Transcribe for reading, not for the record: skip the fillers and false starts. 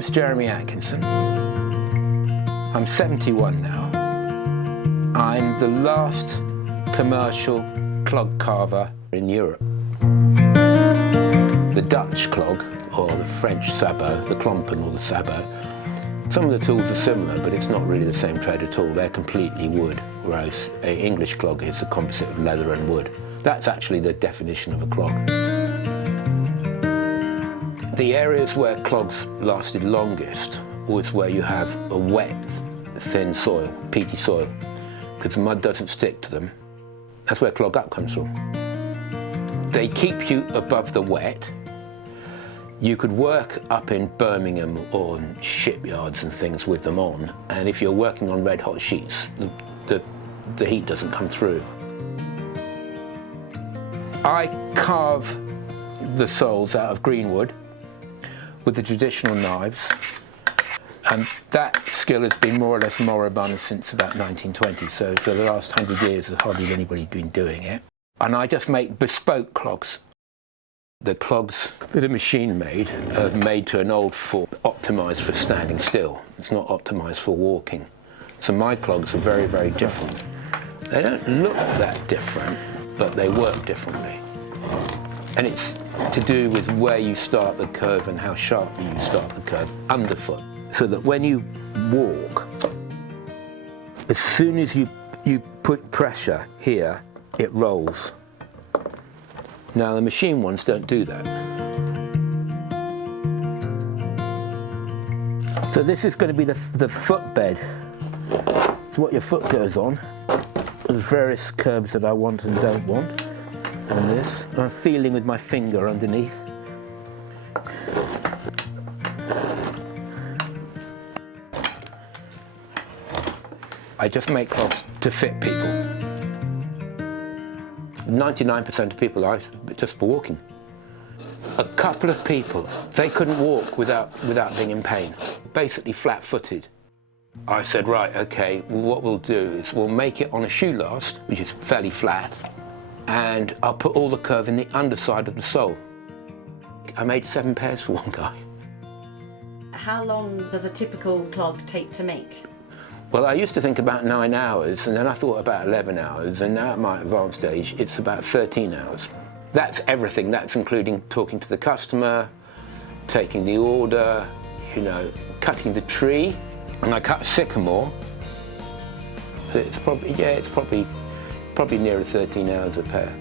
name's Jeremy Atkinson. I'm 71 now. I'm the last commercial clog carver in Europe. The Dutch clog, or the French sabot, the klompen or the sabot, some of the tools are similar, but it's not really the same trade at all. They're completely wood, whereas an English clog is a composite of leather and wood. That's actually the definition of a clog. The areas where clogs lasted longest was where you have a wet, thin soil, peaty soil, because the mud doesn't stick to them. That's where clog up comes from. They keep you above the wet. You could work up in Birmingham or in shipyards and things with them on, and if you're working on red hot sheets, the heat doesn't come through. I carve the soles out of green wood with the traditional knives, and that skill has been more or less moribund since about 1920, so for the last 100 years there's hardly anybody been doing it. And I just make bespoke clogs. The clogs that a machine made are made to an old form, optimised for standing still. It's not optimised for walking. So my clogs are very, very different. They don't look that different, but they work differently. And it's to do with where you start the curve and how sharply you start the curve underfoot. So that when you walk, as soon as you put pressure here, it rolls. Now the machine ones don't do that. So this is going to be the footbed. It's what your foot goes on. There's various curves that I want and don't want on this. I'm feeling with my finger underneath. I just make clogs to fit people. 99% of people are just walking. A couple of people, they couldn't walk without being in pain, basically flat-footed. I said, right, okay, well, what we'll do is we'll make it on a shoe last, which is fairly flat, and I'll put all the curve in the underside of the sole. I made 7 pairs for one guy. How long does a typical clog take to make? Well, I used to think about 9 hours, and then I thought about 11 hours, and now at my advanced age, it's about 13 hours. That's everything. That's including talking to the customer, taking the order, you know, cutting the tree. And I cut sycamore. It's probably nearer 13 hours a pair.